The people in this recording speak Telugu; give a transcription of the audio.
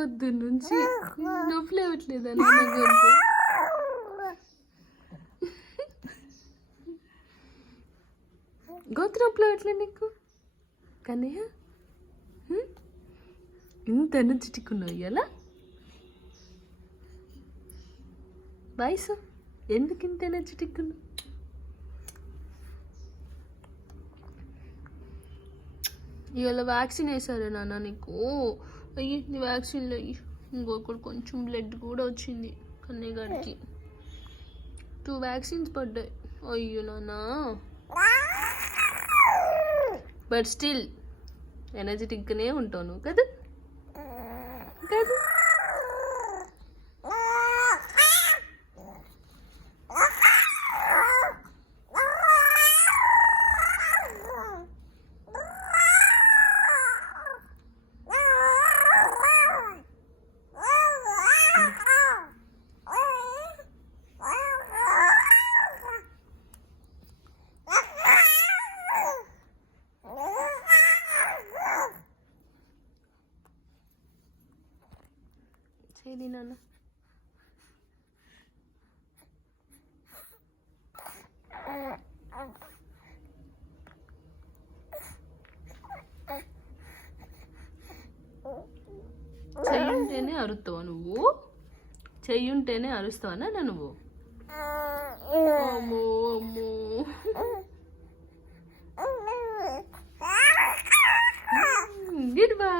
పొద్దు నుంచి నొప్పి లేవట్లేదా నాన్న గొంతు? గొంతు నొప్పి లేవట్లేదు నీకు కన్నయ్య? ఇంత ఎనర్జెటిక్ ఉన్నావు ఎలా వయసు? ఎందుకు ఇంత ఎనర్జెటిక్ ఉన్నావు? ఇవాళ వ్యాక్సిన్ వేసారు నాన్న నీకు. అయ్యి నీ వ్యాక్సిన్లో అయ్యి ఇంకొకటి కొంచెం బ్లడ్ కూడా వచ్చింది కన్నయ్య గారికి. 2 వ్యాక్సిన్స్ పడ్డాయి. అయ్యో నాన్న, బట్ స్టిల్ ఎనర్జెటిక్గానే ఉంటాను కదా కదా. చేది నాన్న. చెయ్యుంటేనే అరుస్తావా నువ్వు? చెయ్యుంటేనే అరుస్తావా నువ్వు? అమ్మో అమ్మో. Good bye.